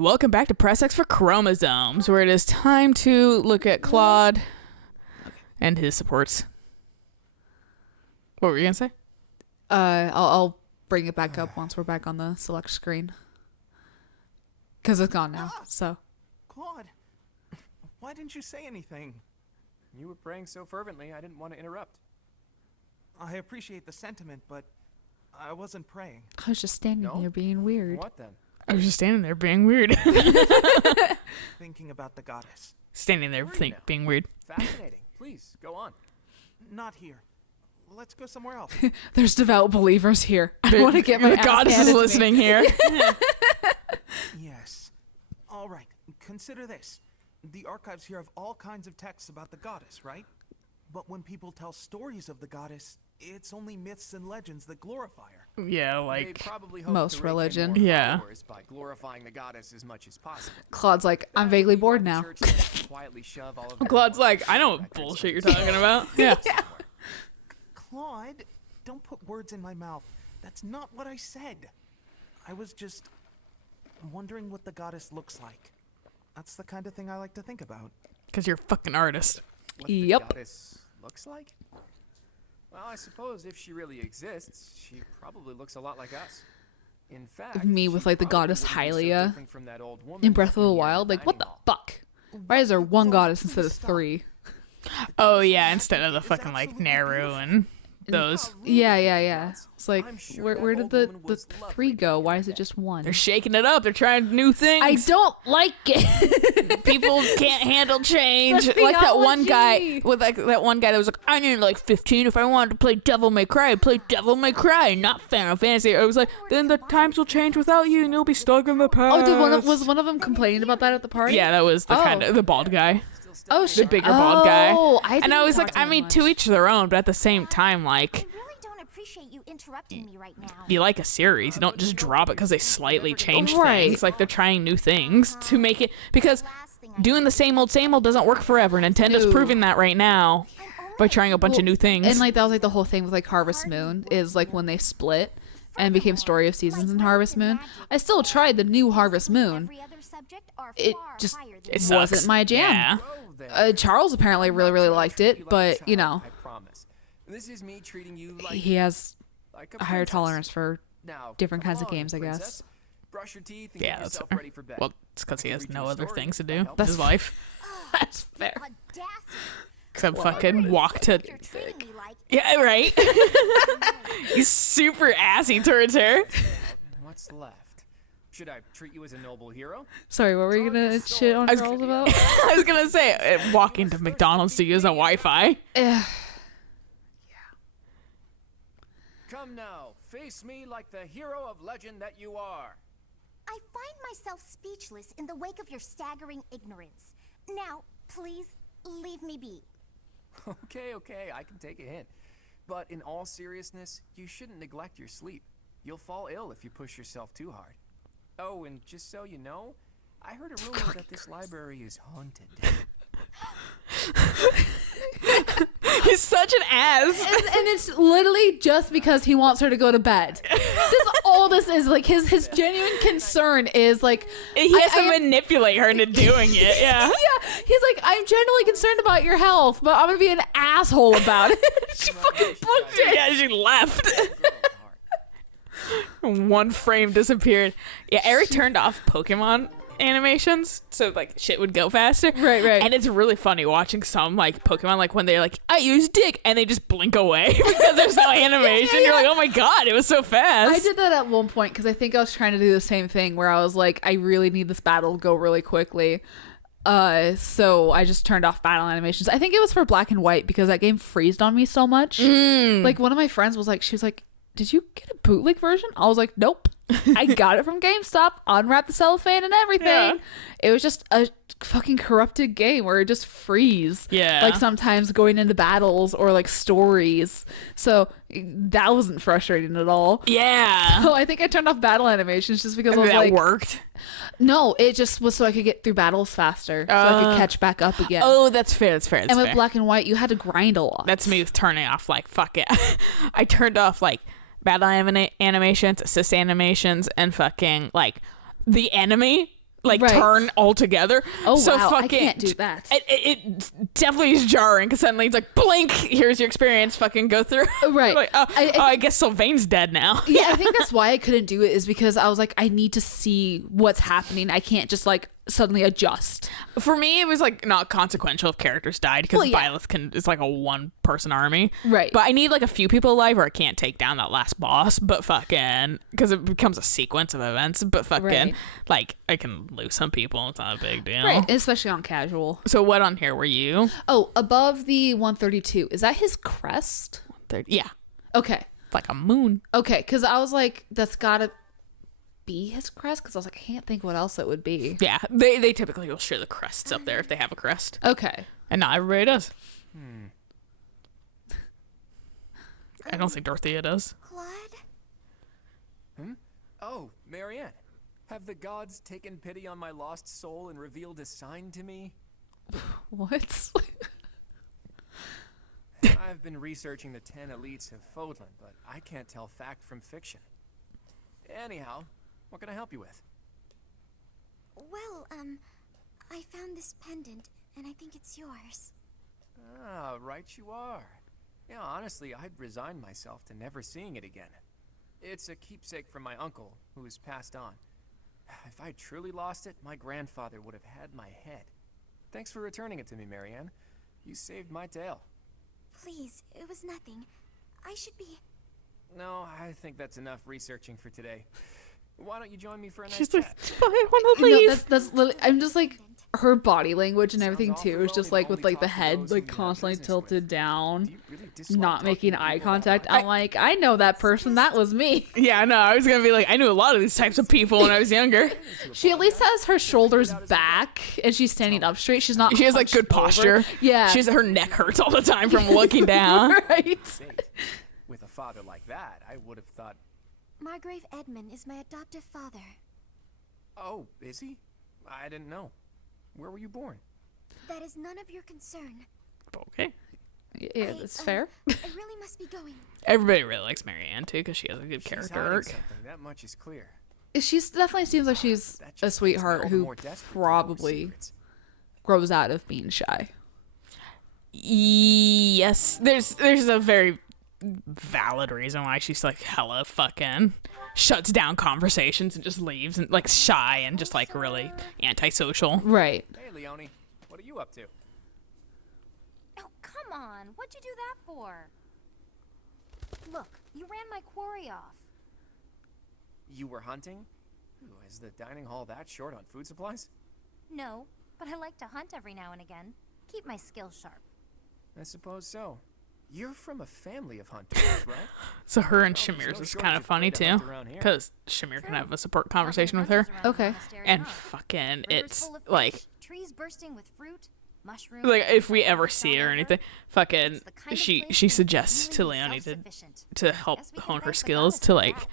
welcome back to Press X for Chromosomes, where it is time to look at Claude and his supports. What were you gonna say? I'll bring it back up once we're back on the select screen, because it's gone now. So, Claude, why didn't you say anything? You were praying so fervently, I didn't want to interrupt. I appreciate the sentiment, but I wasn't praying. I was just standing there being weird. What then? I was just standing there being weird. Thinking about the goddess. Standing there being weird. Fascinating. Please, go on. Not here. Let's go somewhere else. There's devout believers here. I want to get my The goddess is listening here. Yes. All right. Consider this. The archives here have all kinds of texts about the goddess, right? But when people tell stories of the goddess, it's only myths and legends that glorify her. Yeah, They like probably hope most to rake in religion. more Yeah. followers by glorifying the goddess as much as possible. Claude's like, I'm vaguely bored now. Church tends to quietly shove all of their Claude's more like, I know what records bullshit you're on talking about. Yeah. Claude, don't put words in my mouth. That's not what I said. I was just wondering what the goddess looks like. That's the kind of thing I like to think about. Because you're a fucking artist. What the Yep. goddess looks like? Well, I suppose if she really exists, she probably looks a lot like us. In fact, Me with, she like, the probably goddess wouldn't be so Hylia different from that old woman in Breath of the here Wild. Like, what the dining hall. fuck? Why is there one goddess instead of three? Oh, yeah, instead of the fucking, like, Naru and those. Yeah. It's like, I'm sure where that did old the woman was three lovely. go? Why is it just one? They're shaking it up. They're trying new things. I don't like it. People can't handle change. The Like that one guy theology. with like that one guy that was like, I need like 15 if I wanted to play Devil May Cry. Play Devil May Cry, not Final Fantasy. I was like, then the times will change without you, and you'll be stuck in the past. Oh, was one of them complaining about that at the party? Yeah, that was the kind of the bald guy, Oh, the bigger bald guy. And I was didn't like, talk I to mean, him to much. each their own, but at the same time, like, I really don't appreciate you interrupting me right now. you like a series, you don't just drop it because they slightly change Right. things. Like they're trying new things to make it, because doing the same old doesn't work forever. Nintendo's No. proving that right now by trying a bunch of new things. And like that was like the whole thing with like Harvest Moon is like when they split and became Story of Seasons and Harvest Moon. I still tried the new Harvest Moon. It just It sucks. wasn't my jam. Yeah. Whoa there. Charles apparently really liked it, but you know, I promise. This is me treating you like, he has like a higher princess. tolerance for Now, different come kinds of on, games, I princess. guess. Brush your teeth and Yeah, get that's yourself fair. ready for bed. Well, it's because he I can has read no you a other story. things to That do helps. in his life. That's fair. Except fucking walk to. You're treating me like Yeah, right? He's super assy towards her. What's left? Should I treat you as a noble hero? Sorry, what were you gonna shit on Charles about? I was gonna say, walk into McDonald's to use a Wi-Fi. Come now, face me like the hero of legend that you are. I find myself speechless in the wake of your staggering ignorance. Now, please leave me be. Okay, I can take a hint. But in all seriousness, you shouldn't neglect your sleep. You'll fall ill if you push yourself too hard. Oh, and just so you know, I heard a rumor that this library is haunted. He's such an ass. And it's literally just because he wants her to go to bed. This all this is like his genuine concern is like He has to manipulate her into doing it. Yeah. Yeah, he's like, I'm genuinely concerned about your health, but I'm gonna be an asshole about it. She fucking booked it. Yeah, she left. One frame disappeared. Yeah, Eric turned off Pokemon animations so like shit would go faster. Right. And it's really funny watching some like Pokemon, like when they're like, I use dig, and they just blink away because there's no animation. You're like, oh my god, it was so fast. I did that at one point because I think I was trying to do the same thing where I was like, I really need this battle to go really quickly. So I just turned off battle animations. I think it was for Black and White because that game freezed on me so much. Like one of my friends was like, she was like, did you get a bootleg version? I was like, nope. I got it from GameStop, unwrapped the cellophane and everything. Yeah. It was just a fucking corrupted game where it just freeze. Yeah. Like sometimes going into battles or like stories. So that wasn't frustrating at all. Yeah. So I think I turned off battle animations just because I was that like, worked. no, it just was so I could get through battles faster, so I could catch back up again. Oh, that's fair. That's and with Black and White, you had to grind a lot. That's me with turning off, like, fuck it. I turned off, like, battle animations, assist animations, and fucking, like, the enemy like Right. turn altogether. Oh, so wow, I fucking, can't do that. It definitely is jarring because suddenly it's like blink. Here's your experience. Fucking go through. Right. Like, I guess Sylvain's dead now. Yeah, I think that's why I couldn't do it, is because I was like, I need to see what's happening. I can't just like suddenly adjust. For me, it was like not consequential if characters died because Well, yeah. Byleth is like a 1-person army. Right. But I need like a few people alive or I can't take down that last boss. But fucking, because it becomes a sequence of events. But fucking, Right. like, I can lose some people. It's not a big deal. Right, especially on casual. So what on here were you? Oh, above the 132, is that his crest? Yeah. Okay. It's like a moon. Okay, because I was like, that's gotta be his crest, because I was like, I can't think what else it would be. Yeah. They typically will share the crests up there if they have a crest. Okay. And not everybody does. I don't think Dorothea does. Claude? Oh, Marianne. Have the gods taken pity on my lost soul and revealed a sign to me? What? I've been researching the 10 elites of Fodlan, but I can't tell fact from fiction. Anyhow, what can I help you with? Well, I found this pendant, and I think it's yours. Ah, right you are. Yeah, honestly, I'd resigned myself to never seeing it again. It's a keepsake from my uncle, who has passed on. If I truly lost it, my grandfather would have had my head. Thanks for returning it to me, Marianne. You saved my tail. Please, it was nothing. I should be... No, I think that's enough researching for today. Why don't you join me for a nice She's like, chat? it's fine, I want to No, leave. that's literally, I'm just like, her body language and everything Sounds too awful is just lonely like to with only like the talk to head those like who you have constantly business tilted with. down, Do you really dislike not talking making to eye people about contact. money? I'm like, I know that person. That was me. Yeah, no, I was going to be like, I knew a lot of these types of people when I was younger. She at least has her shoulders back and she's standing up straight. She's not. She has like good hunched over. posture. Yeah. Her neck hurts all the time from looking down. right. Date. With a father like that, I would have thought, Margrave Edmund is my adoptive father. oh, is he? I didn't know. Where were you born? That is none of your concern. Okay. Yeah, that's fair. I really must be going. Everybody really likes Marianne too because she has a good She's character hiding arc. something, that much is clear. She's definitely seems like she's That just a makes me sweetheart all the who more desperate to know her probably secrets. grows out of being shy. Yes, there's a very valid reason why she's like hella fucking shuts down conversations and just leaves and like shy and just like really antisocial. Right. Hey, Leonie, what are you up to? Oh, come on. What'd you do that for? Look, you ran my quarry off. You were hunting? Ooh, is the dining hall that short on food supplies? No, but I like to hunt every now and again. Keep my skills sharp. I suppose so. You're from a family of hunters, right? So her and there's Shamir's no is shortage kind of of funny prey to too hunt around here. because Shamir can have a support conversation with her Okay. and fucking Rivers it's full of like fish, trees bursting with fruit, mushrooms. like if we and ever nuts see her or all anything, over. fucking It's the kind of she place she that suggests makes to you Leonie self-sufficient. to help Guess we can hone her thank the skills goddess to for like that.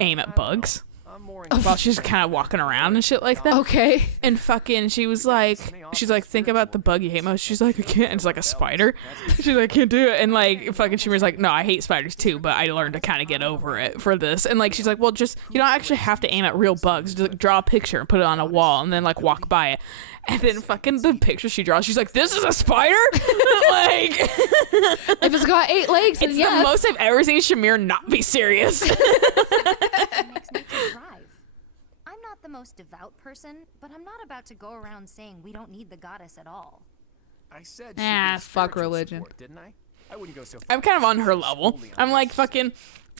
aim at bugs I'm more while she's kind of walking around and shit like that. Okay. And fucking, she's like, think about the bug you hate most. She's like, I can't. And it's like a spider. She's like, I can't do it. And like, fucking, Shamir's like, no, I hate spiders too, but I learned to kind of get over it for this. And like, she's like, well, just you don't actually have to aim at real bugs. Just like, draw a picture and put it on a wall, and then like walk by it. And then fucking the picture she draws, she's like, this is a spider. Like, If it's got 8 legs, then it's yes. the most I've ever seen Shamir not be serious. It makes nature thrive. I'm not the most devout person, but I'm not about to go around saying we don't need the goddess at all. I said Ah, fuck spiritual religion. support, didn't I? I wouldn't go so far. I'm kind of on her level. I'm like fucking,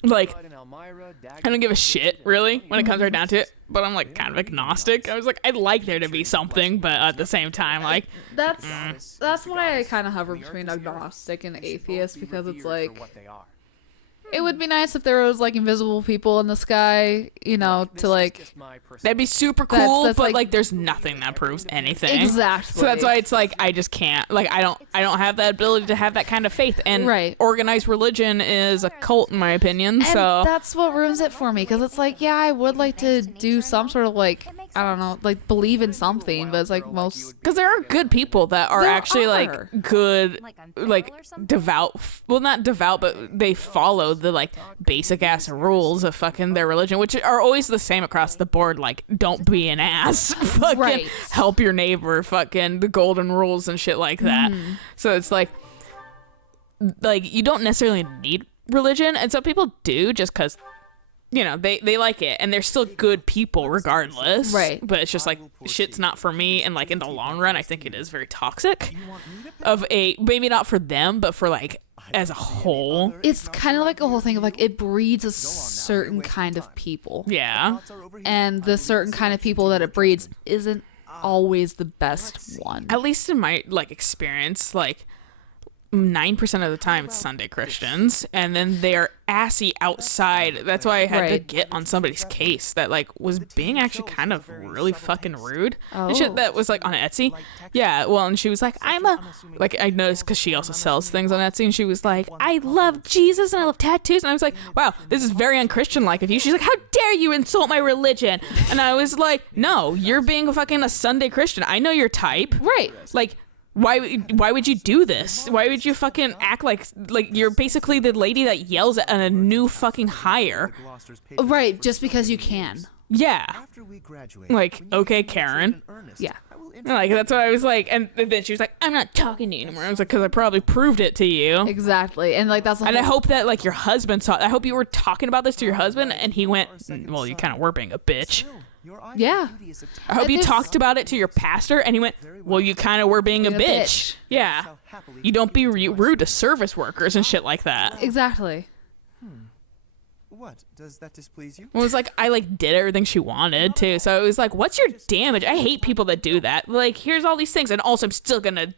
like, I don't give a shit, really, when it comes right down to it. But I'm like kind of agnostic. I was like, I'd like there to be something, but at the same time, like, That's why I kind of hover between agnostic and atheist, because it's like it would be nice if there was like invisible people in the sky, you know, to like that'd be super That's- cool. that's but like- like, there's nothing that proves anything. Exactly. So that's why it's like I just can't. Like, I don't have that ability to have that kind of faith. And Right. organized religion is a cult, in my opinion. And So that's what ruins it for me, because it's like, yeah, I would like to do some sort of like I don't know, like believe in something, but it's like most. Because there are good people that are There actually are. like good, Like I'm feral like or something? devout. Well, not devout, but they follow the like basic ass rules of fucking their religion, which are always the same across the board. Like, don't be an ass, fucking Right. help your neighbor, fucking the golden rules and shit like that. So it's like you don't necessarily need religion, and some people do just because. You know, they like it, and they're still good people regardless. Right. But it's just like, shit's not for me, and like in the long run, I think it is very toxic. Maybe not for them, but for like as a whole. It's kind of like a whole thing of like it breeds a certain kind of people, Yeah. and the certain kind of people that it breeds isn't always the best one. At least in my like experience, like 9% of the time it's Sunday Christians, and then they're assy outside. That's why I had to Right. get on somebody's case that like was being actually kind of really fucking rude. And Oh. shit that was like on Etsy. Yeah, well, and she was like, I noticed because she also sells things on Etsy, and she was like, I love Jesus and I love tattoos, and I was like, wow, this is very unchristian like of you. She's like, how dare you insult my religion? And I was like, no, you're being a Sunday Christian. I know your type. Right. Like, why would you do this? Why would you fucking act like you're basically the lady that yells at a new fucking hire? Right, just because you can. Yeah. Like, okay, Karen. Yeah. Like, that's what I was like. And then she was like, I'm not talking to you anymore. I was like, because I probably proved it to you. Exactly. And like that's the And I whole- hope that like your husband saw. I hope you were talking about this to your husband, and he went, well, you kind of were being a bitch. Yeah. I hope you There's- talked about it to your pastor, and he went, well, you kind of were being a Being a bitch. bitch. Yeah. You don't be rude to service workers and shit like that. Exactly. What? Does that displease you? Well, it was like I like did everything she wanted to, so it was like, what's your damage? I hate people that do that. Like, here's all these things, and also I'm still gonna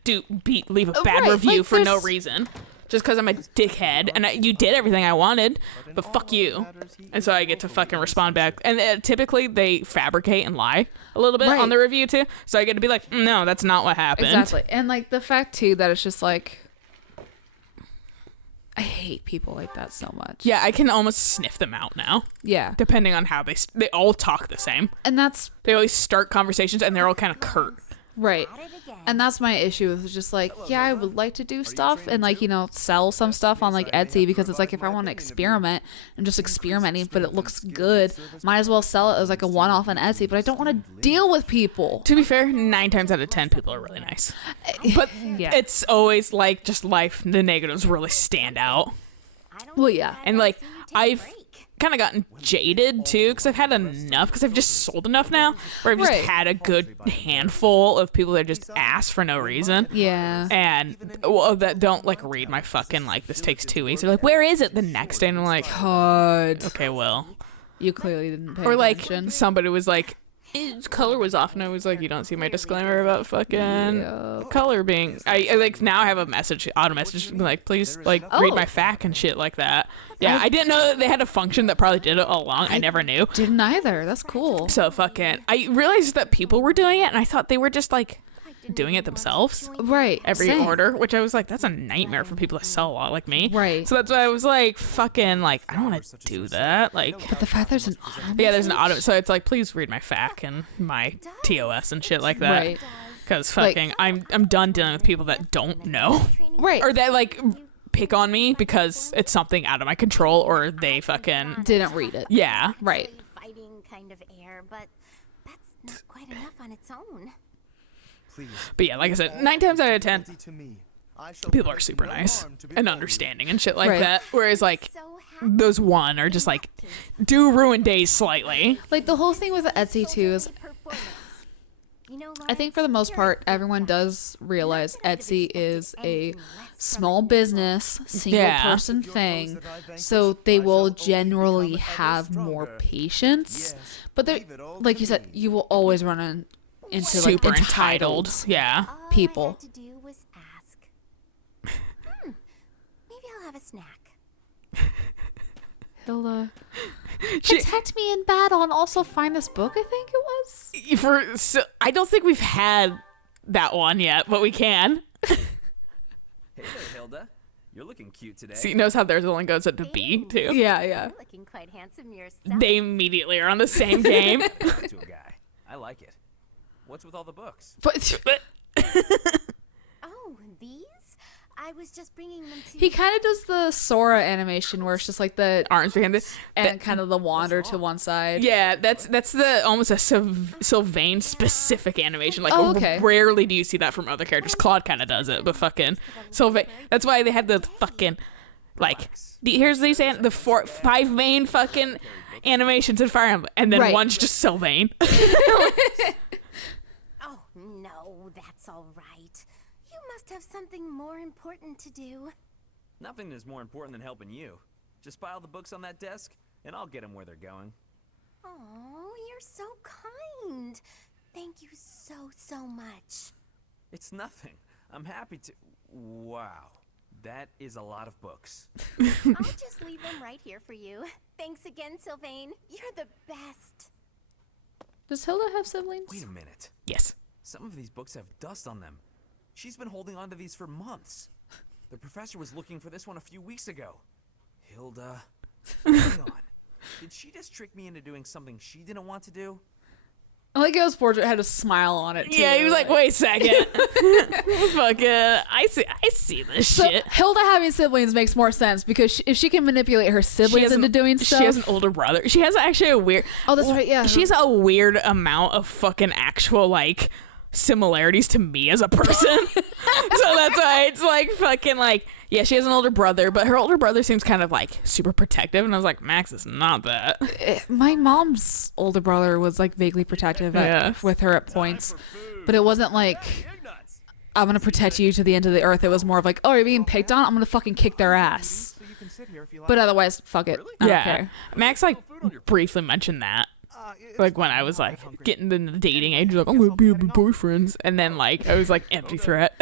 leave a bad Right, review like, for no there's- reason, just because I'm a dickhead, and you did everything I wanted, but fuck you. And so I get to fucking respond back, and typically they fabricate and lie a little bit Right. on the review too, so I get to be like, no, that's not what happened. Exactly. And like the fact too that it's just like I hate people like that so much. Yeah, I can almost sniff them out now, Yeah. depending on how they all talk the same. And that's They always start conversations, and they're all kind of curt. right. At it again. And that's my issue with just like, yeah, I would like to do stuff and like, you know, sell some stuff on like Etsy because it's like if I want to experiment and just experimenting, but it looks good, might as well sell it as like a one-off on Etsy, but I don't want to deal with people. To be fair, 9 times out of 10, people are really nice. But Yeah. it's always like just life, the negatives really stand out. I don't Well, think yeah. I'd And ever like, seen you take a I've break. kind of gotten jaded too, because I've had enough, because I've just sold enough now, where I've just Right. had a good handful of people that just ask for no reason. Yeah. And that don't like read my fucking like, this takes 2 weeks. They're like, where is it the next day? And I'm like, God. okay, well. You clearly didn't pay Or like attention. somebody was like, its color was off, and I was like, you don't see my disclaimer about fucking Yep. color being. I like now I have a message, auto message, like, please like Oh. read my FAQ and shit like that. Yeah, I didn't know that they had a function that probably did it all along. I never knew. Didn't either. That's cool. So fucking, I realized that people were doing it, and I thought they were just like doing it themselves Right. every same. order, which I was like, that's a nightmare for people that sell a lot like me. Right. So that's why I was like, fucking, like, I don't want to do that. Like, But the fact there's an auto yeah, there's an message? auto. So it's like, please read my FAQ and my TOS and shit like that. Right. Because Like- fucking, I'm done dealing with people that don't know. Right. Or that like pick on me because it's something out of my control, or they fucking, Didn't read it. yeah. Right. Fighting kind of air, but that's not quite enough on its own. Please. But yeah, like I said, 9 times out of 10, To me. I shall people find are super no nice harm to and befall you. understanding and shit like Right. that. Whereas like So happy. those one are just like, do ruin days slightly. Like the whole thing with Etsy too is Performance. You know, I think for the most part everyone does realize Etsy is a small business, single Yeah. person thing. So they will generally have more patience. But they like you said, you will always run into Super like entitled. Yeah. all people. I had to do was ask. Maybe I'll have a snack. He'll She, protect me in battle and also find this book, I think it was. I don't think we've had that one yet, but we can. Hey there, Hilda. You're looking cute today. See, knows how theirs only goes at the B too. Yeah. You're looking quite handsome yourself. They immediately are on the same game. to a guy. I like it. What's with all the books? But Oh, these? I was just bringing them to he kind of does the Sora animation where it's just like the Arms behind it. and kind of the wander to one side. Yeah, that's the almost a Sylvain specific animation. Like, Oh, okay. rarely do you see that from other characters. Claude kind of does it, but fucking Sylvain. That's why they had the fucking like. Here's these the 5 main fucking animations in Fire Emblem, and then Right. one's just Sylvain. Oh, no, that's all right. You must have something more important to do. Nothing is more important than helping you. Just pile the books on that desk, and I'll get them where they're going. Oh, you're so kind. Thank you so much. It's nothing. I'm happy to... Wow. That is a lot of books. I'll just leave them right here for you. Thanks again, Sylvain. You're the best. Does Hilda have siblings? Wait a minute. Yes. Some of these books have dust on them. She's been holding on to these for months. The professor was looking for this one a few weeks ago. Hilda... Hang on. Did she just trick me into doing something she didn't want to do? I like how his portrait had a smile on it too. Yeah, he was like, wait a second. Fucking, I see this So shit. Hilda having siblings makes more sense because if she can manipulate her siblings into doing stuff. She has an older brother. She has actually a weird. Oh, that's right, yeah. She has a weird amount of fucking actual like similarities to me as a person. So that's why it's like fucking like, yeah, she has an older brother, but her older brother seems kind of like super protective, and I was like, Max is not that. My mom's older brother was like vaguely protective with her at points, but it wasn't like I'm gonna protect you to the end of the earth. It was more of like, oh, you're being picked on, I'm gonna fucking kick their ass. So you can sit here if you like. But otherwise, fuck it. I don't Yeah, care. Max like briefly mentioned that. It's Like when fine, I I'm was already like hungry. getting in the dating age, like I'm gonna be with my boyfriends, and then like I was like empty threat.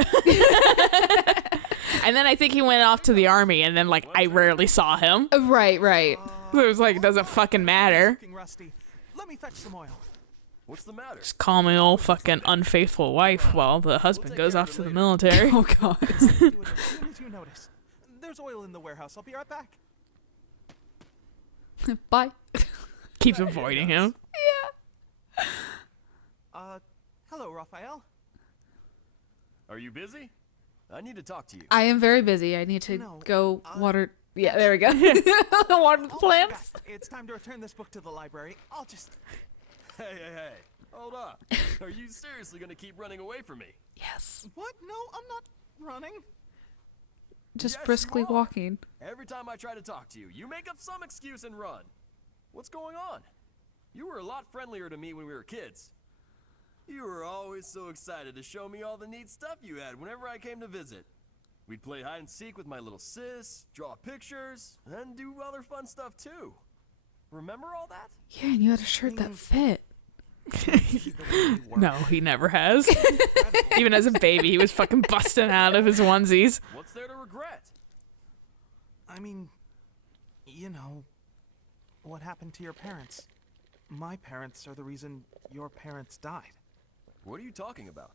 And then I think he went off to the army, and then like I rarely saw him. Right. So it was like it doesn't fucking matter. Looking rusty. Let me fetch some oil. What's the matter? Just call me old fucking unfaithful wife while the husband goes off to the military. Oh god. Do it as soon as you notice. There's oil in the warehouse. I'll be right back. Bye. Keeps avoiding him. Hello, Raphael. Are you busy? I need to talk to you. I am very busy. I need to No, go water. Yeah, there we go. Water the I'll be plants. back. It's time to return this book to the library. I'll just... Hey. Hold up. Are you seriously gonna keep running away from me? Yes. What? No, I'm not running. Just Yes, you briskly are. walking. Every time I try to talk to you, you make up some excuse and run. What's going on? You were a lot friendlier to me when we were kids. You were always so excited to show me all the neat stuff you had whenever I came to visit. We'd play hide and seek with my little sis, draw pictures, and do other fun stuff too. Remember all that? Yeah, and you had a shirt that fit. No, he never has. Even as a baby, he was fucking busting out of his onesies. What's there to regret? I mean, you know, what happened to your parents? My parents are the reason your parents died. What are you talking about?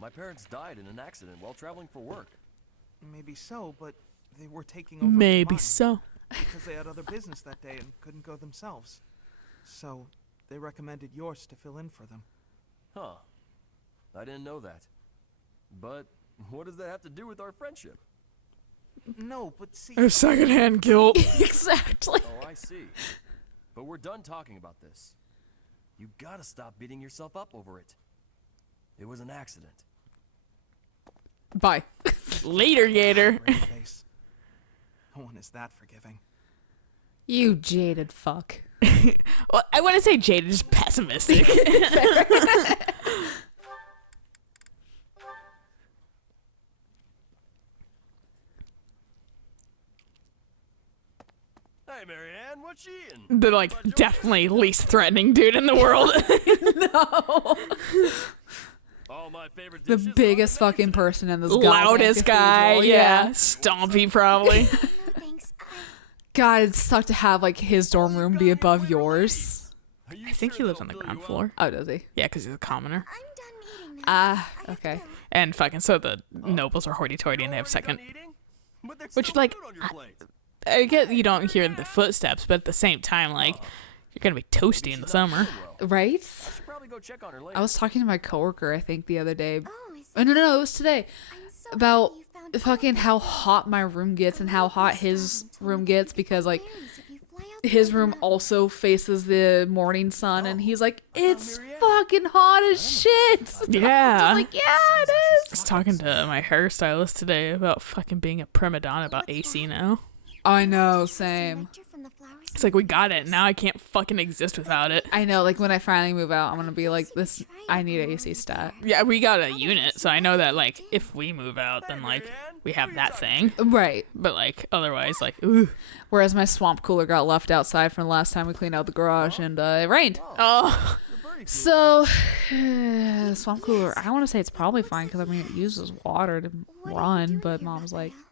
My parents died in an accident while traveling for work. Maybe so, but they were taking over for Maybe mine so. because they had other business that day and couldn't go themselves. So they recommended yours to fill in for them. Huh. I didn't know that. But what does that have to do with our friendship? No, but see, There's secondhand guilt. Exactly. Oh, I see. But we're done talking about this. You gotta stop beating yourself up over it. It was an accident. Bye. Later, Gator. brave face. No one is that forgiving. You jaded fuck. Well, I want to say Jade is pessimistic. Hey, Marianne, what you eating? The like definitely least threatening dude in the world. All my favorite The dishes are biggest amazing. fucking person in this goddamn Loudest guy, cathedral, yeah. Stompy probably. No, thanks. God, it'd suck to have like his dorm room be above yours. Are you I think sure he lives they'll on the fill ground you up? floor. Oh, does he? Yeah, because he's a commoner. I'm done eating now. Ah, I have to okay. go. And fucking so the nobles are hoity-toity and they have Already second. done eating? But there's Which, still like, food on your plate. I get you don't hear the footsteps, but at the same time, like, You're gonna be toasty in the summer. Right? Should probably go check on her later. I was talking to my coworker, I think, the other day. Oh, is Oh, no, it was today. I'm so About happy you found fucking all how of them. hot my room gets and how hot his room gets because, like, Berries if you fly out the his other room mountain. also faces the morning sun, and he's like, it's Marianne. fucking hot as shit. Yeah. Like, yeah, it I is. was talking to my hairstylist today about fucking being a prima donna about AC now. I know, Teach us some same. nectar from the flowers It's like, we got it. Now I can't fucking exist without it. I know, like, when I finally move out, I'm gonna be like, this, I need an AC stat. Yeah, we got a unit, so I know that, like, if we move out, then, like, we have that thing. Right. But, like, otherwise, like, ooh. Whereas my swamp cooler got left outside from the last time we cleaned out the garage, and it rained. Oh. So, the swamp cooler, I want to say it's probably fine because I mean it uses water to What are you run, doing but here, mom's like, Raphael?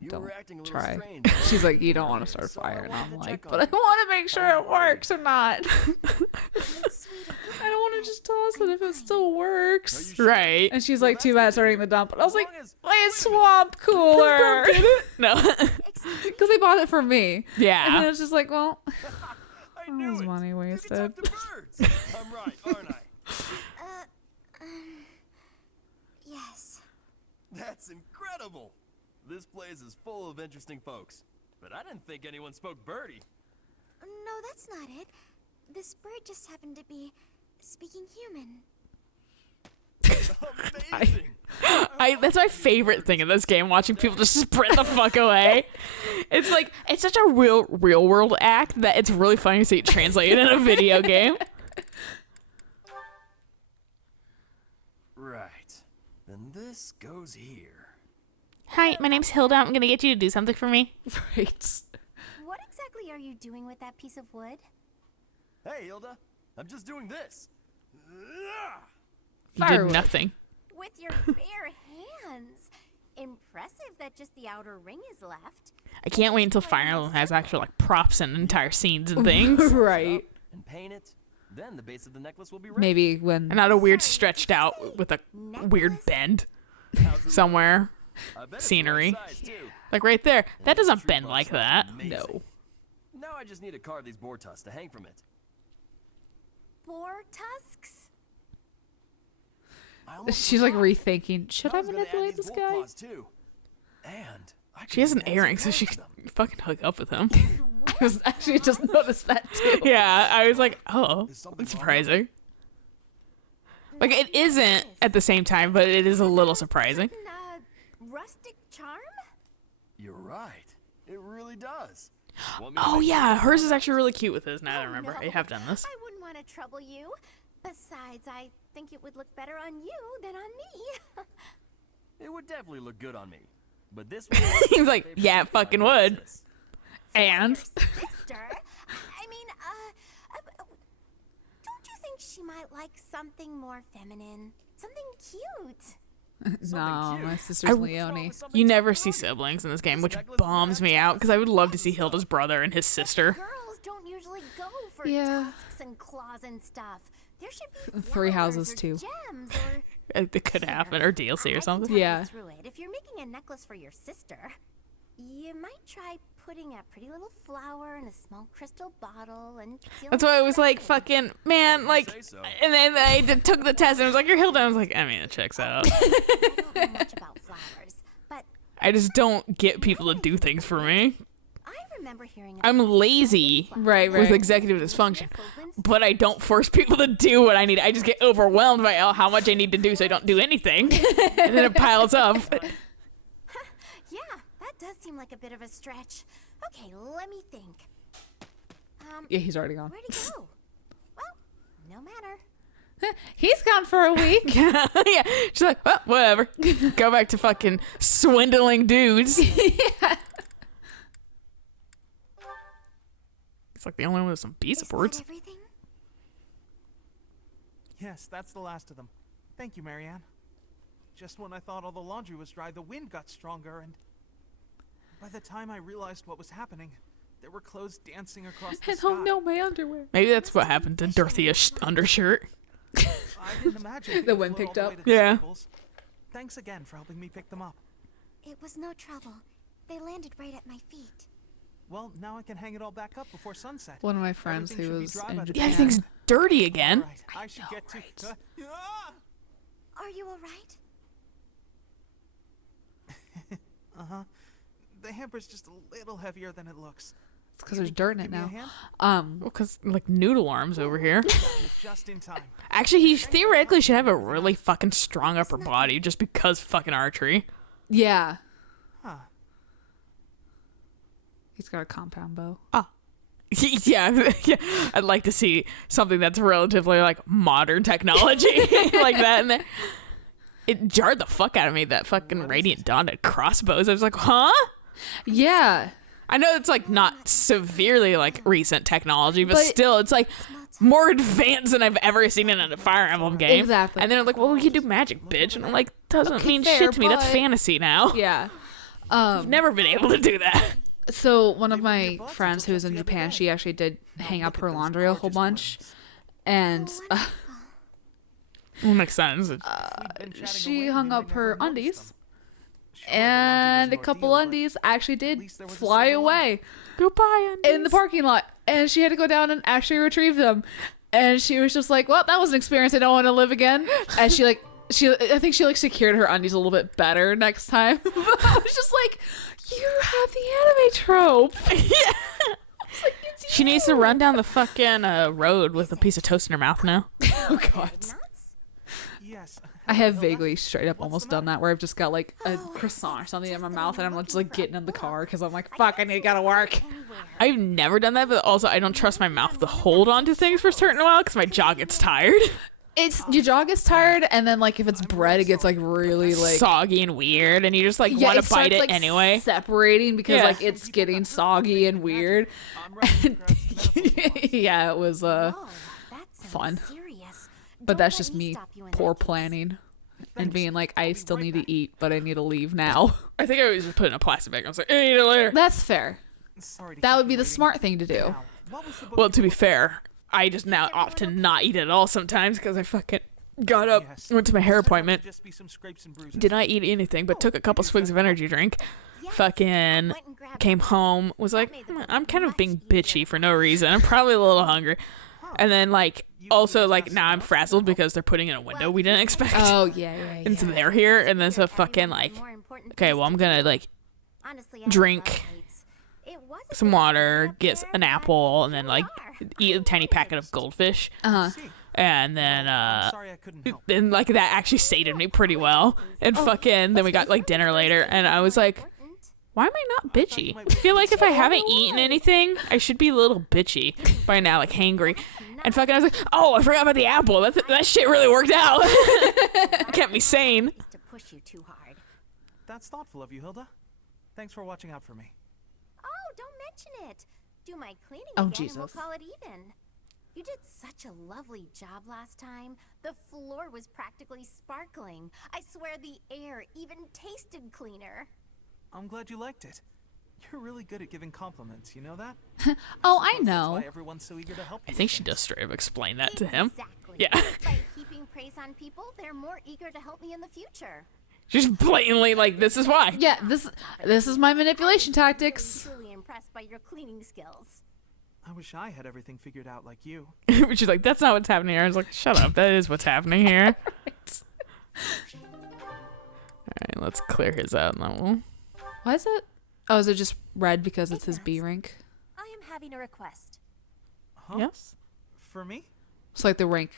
You don't were acting a little try. strange. She's like, you don't want to start a So fire, I and wanted I'm to like, check but on I you. want to make sure it works or not. It's sweet of you. I don't want to just toss it if it still works. Right. And she's like, too bad starting the dump. And I was like, As my swamp cooler. No. Excuse me. Because they bought it for me. And then Yeah. it's just like, well, I knew was it. money You can wasted. talk to birds. I'm right, aren't I? Yes. That's incredible. This place is full of interesting folks. But I didn't think anyone spoke birdie. No, that's not it. This bird just happened to be speaking human. Amazing. That's my favorite thing in this game, watching people just sprint the fuck away. It's like, it's such a real world act that it's really funny to see it translated in a video game. Right. Then this goes here. Hi, my name's Hilda. I'm gonna get you to do something for me. right. What exactly are you doing with that piece of wood? Hey, Hilda. I'm just doing this. You Firewood. did nothing. With your bare hands. Impressive that just the outer ring is left. I can't wait until Fire Emblem has actual like props and entire scenes and things. right. And paint it. Then the base of the necklace will be ready. Maybe when. And not a weird stretched out with a weird bend How's it somewhere. look? I bet it's the Scenery. right size, too. Like right there. That doesn't Tree bend bark like smells that. amazing. No. Now I just need to carve these boar tusks to hang from it. Boar tusks? I almost She's like forgot. rethinking, should I was gonna add manipulate these this wolf guy? claws, too. And I She has can an add some earring, so gold she to can them. fucking hook up with him. I was actually just noticed that too. Yeah, I was like, oh, Is something that's wrong? surprising. Like, it isn't at the same time, but it is a little surprising. Rustic charm? You're right. It really does. Want me to Oh make yeah, some hers is more? actually really cute with his. Now that I Oh, remember, no. I have done this. I wouldn't want to trouble you. Besides, I think it would look better on you than on me. It would definitely look good on me. But this one He's like, yeah, it fucking would. And Sister? I mean, don't you think she might like something more feminine? Something cute? No, cute. my I- sister's Leonie. you never see siblings in this game, which bums me out because I would love to see Hilda's brother and his sister. Girls don't usually go for Yeah. tusks and claws and stuff. There should be Three houses, flowers or too. gems or It could happen, or DLC or something. Yeah. Through it. If you're making a necklace for your sister, you might try putting a pretty little flower in a small crystal bottle and sealing That's why I it was like, up. fucking man, like, say so. and then I took the test and it was like, you're Hilda. I was like, I mean, it checks out. I don't know much about flowers, but I just don't get people to do things for me. I remember hearing I'm lazy Right, with right. executive dysfunction, but I don't force people to do what I need. I just get overwhelmed by how much I need to do, so I don't do anything, and then it piles up. Yeah, that does seem like a bit of a stretch. Okay, let me think. Yeah, he's already gone. Where'd he go? Well, no matter. He's gone for a week. Yeah, she's like, well, whatever. Go back to fucking swindling dudes. It's like the only one with some B Is that supports. everything? Yes, that's the last of them. Thank you, Marianne. Just when I thought all the laundry was dry, the wind got stronger, and by the time I realized what was happening, there were clothes dancing across the And sky. oh no, my underwear. Maybe that's what happened to Dorothea's undershirt. I didn't imagine The they'd wind float all picked the up. way to the Yeah. stables. Thanks again for helping me pick them up. It was no trouble. They landed right at my feet. Well, now I can hang it all back up before sunset. One of my friends Everything who should be was dry in by the Yeah, Japan. everything's dirty again. All right, I should get to. Ah! Are you alright? The hamper's just a little heavier than it looks. It's because there's dirt in it Give me a now. hand? Well, cause like noodle arms over here. You're just in time. Actually, he theoretically should have a really fucking strong upper body just because fucking archery. Yeah. Huh. He's got a compound bow. Yeah, yeah. I'd like to see something that's relatively like modern technology like that. And it jarred the fuck out of me, that fucking Radiant Dawn had crossbows. I was like, huh? Yeah. I know it's like not severely like recent technology, but But- still, it's like more advanced than I've ever seen in a Fire Emblem game. Exactly. And then I'm like, well, we can do magic, bitch. And I'm like, doesn't Okay, mean fair, shit to me. That's but- fantasy now. Yeah. I've never been able to do that. So one of my friends who was in Japan, she actually did hang up her laundry a whole bunch. And Well, makes sense. she hung up her undies. And a couple undies actually did fly away Goodbye, in the parking lot. And she had to go down and actually retrieve them. And she was just like, well, that was an experience I don't want to live again. And I think she secured her undies a little bit better next time. But I was just like, you have the anime trope. Yeah. She needs to run down the fucking road with a piece of toast in her mouth now. Oh god. Yes. I have vaguely straight up almost done that where I've just got like a croissant or something in my mouth and I'm just like getting in the car because I'm like, fuck, I need to go to work. I've never done that, but also I don't trust my mouth to hold on to things for a certain while because my jaw gets tired. It's your jaw gets tired and then like if it's bread it gets like really like Soggy and weird, and you just like want to bite starts, it like, anyway. separating because Yeah. like it's getting soggy and weird. I'm ready to grab the Yeah, it was Whoa, that sounds fun. serious. but Don't that's let just me stop you in poor that case. planning and being like I still need to eat but I need to leave now. I think I was just put in a plastic bag. I was like, eat it later. That's fair. Sorry to That keep would be you the waiting. smart thing to do. Now, what was the book Well, you to be were- fair, I just now opt to not eat at all sometimes because I fucking got up, Yes. went to my hair Turns out to appointment, just be some scrapes and bruises. did not eat anything, but took a couple swigs of energy drink. Yes, Fucking I went and grabbed came that. home, was like, made the I'm kind of much being easier. bitchy for no reason. I'm probably a little hungry. And then like also like now I'm frazzled because they're putting in a window we didn't expect. Oh yeah. And so they're here, and then so fucking like, okay, well I'm gonna like Honestly, drink some water, get an apple, and then like eat a tiny packet of goldfish, Uh-huh. and then I'm sorry I couldn't help. and like that actually sated me pretty well. And fucking then we got like dinner later, and I was like, why am I not bitchy? I feel like if I haven't eaten anything, I should be a little bitchy by now, like hangry. And fucking I was like, oh, I forgot about the apple. That shit really worked out. Kept me sane. To push you too hard. That's thoughtful of you, Hilda. Thanks for watching out for me. Oh, don't mention it. Do my cleaning Oh, again and we'll Jesus. call it even. You did such a lovely job last time. The floor was practically sparkling. I swear the air even tasted cleaner. I'm glad you liked it. You're really good at giving compliments, you know that? Oh, I That's know. why everyone's so eager to help you I think with she things. does straight up explain that to him. Exactly. Yeah. By heaping praise on people, they're more eager to help me in the future. She's blatantly like, this is why. Yeah, this is my manipulation tactics. I'm truly impressed by your cleaning skills. I wish I had everything figured out like you. She's like, that's not what's happening here. I was like, shut up. That is what's happening here. Alright, let's clear his out. And then we'll... Why is it? Oh, is it just red because it's his B rank? I am having a request. Huh? Yes? For me? It's like the rank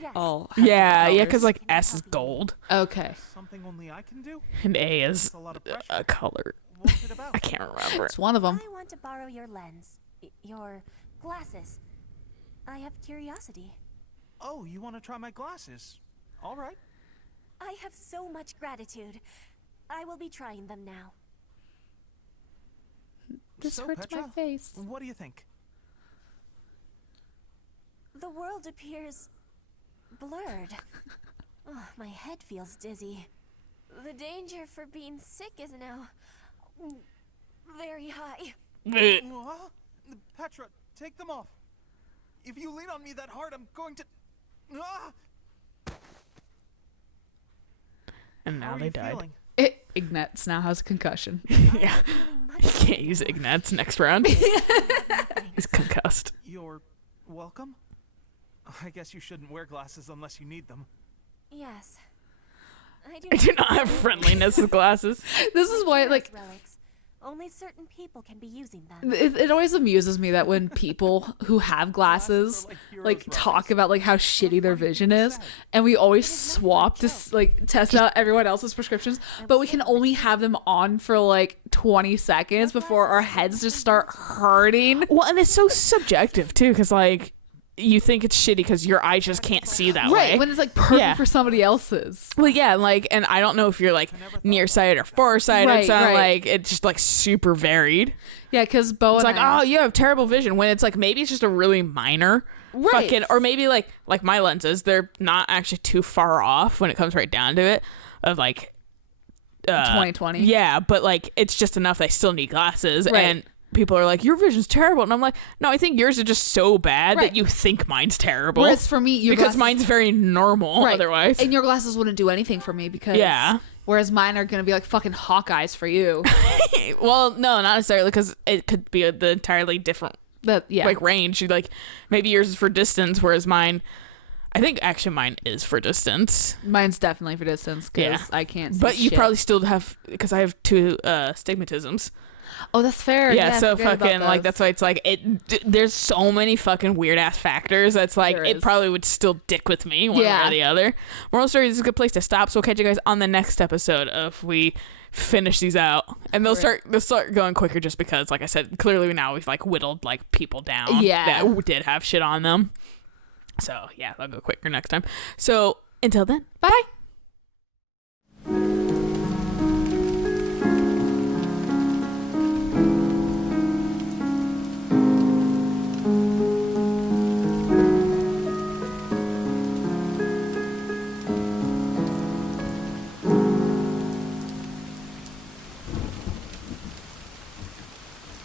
Yes. all. Yeah, colors. because like S is gold Okay. Something only I can do? and A is That's a lot of pressure. a color. What's it about? I can't remember. It's one of them. I want to borrow your lens, your glasses. I have curiosity. Oh, you want to try my glasses? All right. I have so much gratitude. I will be trying them now. This So, hurts my Petra, face. What do you think? The world appears blurred. Oh, my head feels dizzy. The danger for being sick is now very high. What? Petra, take them off. If you lean on me that hard, I'm going to... Ah! And How now are they you died. feeling? Ignatz now has a concussion. Yeah. Feeling much He can't use Ignatz next round. He's concussed. You're welcome? I guess you shouldn't wear glasses unless you need them. Yes. I do not have friendliness with glasses. This is why, like, relics. Only certain people can be using them. it always amuses me that when people who have glasses like talk about like how shitty their vision is, and we always swap to like test out everyone else's prescriptions, but we can only have them on for like 20 seconds before our heads just start hurting. Well, and it's so subjective too, because like you think it's shitty because your eyes just can't see that way. Right, when it's like perfect Yeah. for somebody else's. Well, yeah, like, and I don't know if you're like nearsighted or farsighted. Right, So right. like it's just like super varied. Yeah, because Bo It's and like, I, oh, you have terrible vision, when it's like maybe it's just a really minor Right. fucking, or maybe like my lenses, they're not actually too far off when it comes right down to it. Of like 2020. Yeah, but like it's just enough. They still need glasses, Right. and people are like, your vision's terrible, and I'm like, no, I think yours is just so bad Right. that you think mine's terrible. Whereas for me, your because glasses, mine's very normal right. otherwise. And your glasses wouldn't do anything for me because Yeah. Whereas mine are gonna be like fucking Hawkeyes for you. Well, no, not necessarily, because it could be the entirely different Yeah. like range. You like maybe yours is for distance, whereas mine, I think actually mine is for distance. Mine's definitely for distance because Yeah. I can't see But you shit. probably still have, because I have 2 stigmatisms. Oh, that's fair. Yeah, I so forgot about fucking like those. that's why it's like there's so many fucking weird ass factors that's like There it is. probably would still dick with me one way Yeah. or the other. Moral story is a good place to stop, so we'll catch you guys on the next episode if we finish these out, and they'll start going quicker just because, like I said, clearly now we've like whittled like people down Yeah. that did have shit on them. So yeah, they'll go quicker next time. So until then, bye.